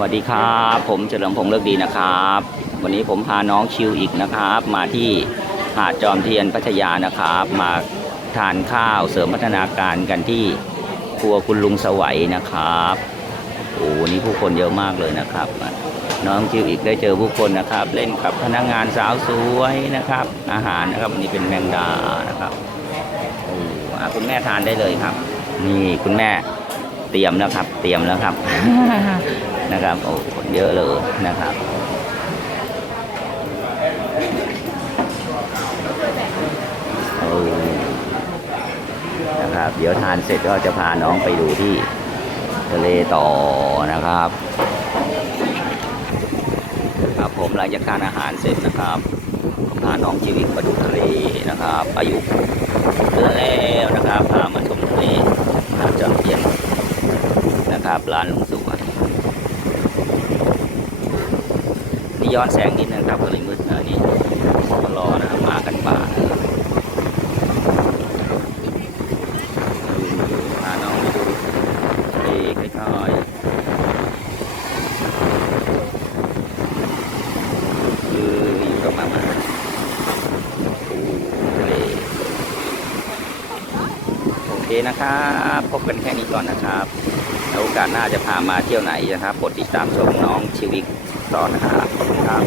สวัสดีครับผมเฉลิมพงษ์เลิกดีนะครับวันนี้ผมพาน้องชิวอีกนะครับมาที่หาดจอมเทียนพัทยานะครับมาทานข้าวเสริมพัฒนาการกันที่ครัวคุณลุงสวัยนะครับโอ้นี่ผู้คนเยอะมากเลยนะครับน้องชิวอีกได้เจอผู้คนนะครับเล่นกับพนักงานสาวสวยนะครับอาหารนะครับวันนี้เป็นแมงดานะครับโอ้คุณแม่ทานได้เลยครับนี่คุณแม่เตรียมแล้วครับเตรียมแล้วครับ นะครับโอ้คนเยอะเลยนะครับโอ้นะครับเดี๋ยวทานเสร็จก็จะพาน้องไปดูที่ทะเลต่อนะครับครับผมหลังจากทานอาหารเสร็จนะครับพาน้องชีวิตมาดูทะเลนะครับอายุเดือนแล้วนะครับพามาชมทะเลหาดจอมเทียนนะครับร้านลุงสุวรรณนี่ย้อนแสงนิดนึงครับก็เลยมืดนะนี่รอนะมากันบ้านพาน้องไปดูทะเลค่อยๆคืออยู่กับมาทะเลโอเคนะครับพบกันแค่นี้ก่อนนะครับแล้วโอกาสหน้าจะพามาเที่ยวไหนนะครับกดติดตามชมน้องชีวิตต่อนะครับขอบคุณครับ